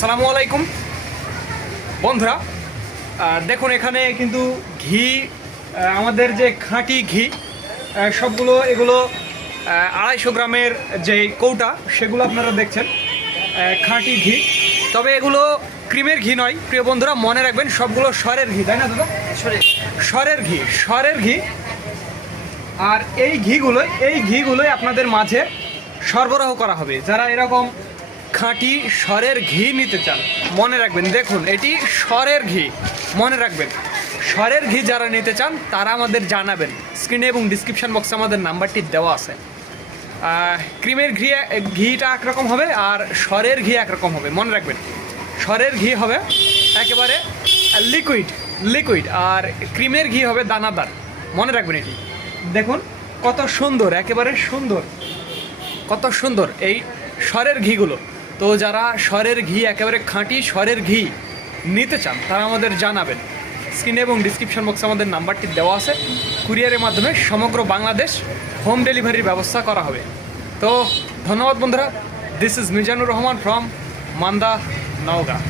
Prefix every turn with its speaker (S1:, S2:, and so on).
S1: আসসালামু আলাইকুম। বন্ধুরা দেখুন এখানে কিন্তু ঘি আমাদের যে খাঁটি ঘি সবগুলো এগুলো আড়াইশো গ্রামের যে কৌটা সেগুলো আপনারা দেখছেন খাঁটি ঘি। তবে এগুলো ক্রিমের ঘি নয় প্রিয় বন্ধুরা মনে রাখবেন সবগুলো স্বরের ঘি তাই না দাদা? স্বরের ঘি। স্বরের ঘি। আর এই ঘিগুলোই এই ঘিগুলোই আপনাদের মাঝে সরবরাহ করা হবে। যারা এরকম খাঁটি স্বরের ঘি নিতে চান, মনে রাখবেন। দেখুন, এটি স্বরের ঘি, মনে রাখবেন। স্বরের ঘি যারা নিতে চান, তারা আমাদের জানাবেন। স্ক্রিনে এবং ডিসক্রিপশন বক্সে আমাদের নাম্বারটি দেওয়া আছে। ক্রিমের ঘি, ঘিটা একরকম হবে আর স্বরের ঘি একরকম হবে, মনে রাখবেন। স্বরের ঘি হবে একেবারে লিকুইড লিকুইড আর ক্রিমের ঘি হবে দানাদার, মনে রাখবেন এটি। দেখুন, কত সুন্দর, একেবারে সুন্দর, কত সুন্দর এই স্বরের ঘিগুলো। তো যারা স্বরের ঘি, একেবারে খাঁটি স্বরের ঘি নিতে চান, তারা আমাদের জানাবেন। স্ক্রিনে এবং ডিসক্রিপশন বক্সে আমাদের নাম্বারটি দেওয়া আছে। কুরিয়ারের মাধ্যমে সমগ্র বাংলাদেশ হোম ডেলিভারির ব্যবস্থা করা হবে। তো ধন্যবাদ বন্ধুরা। This is Mizanur Rahman from Manda, Naogaon.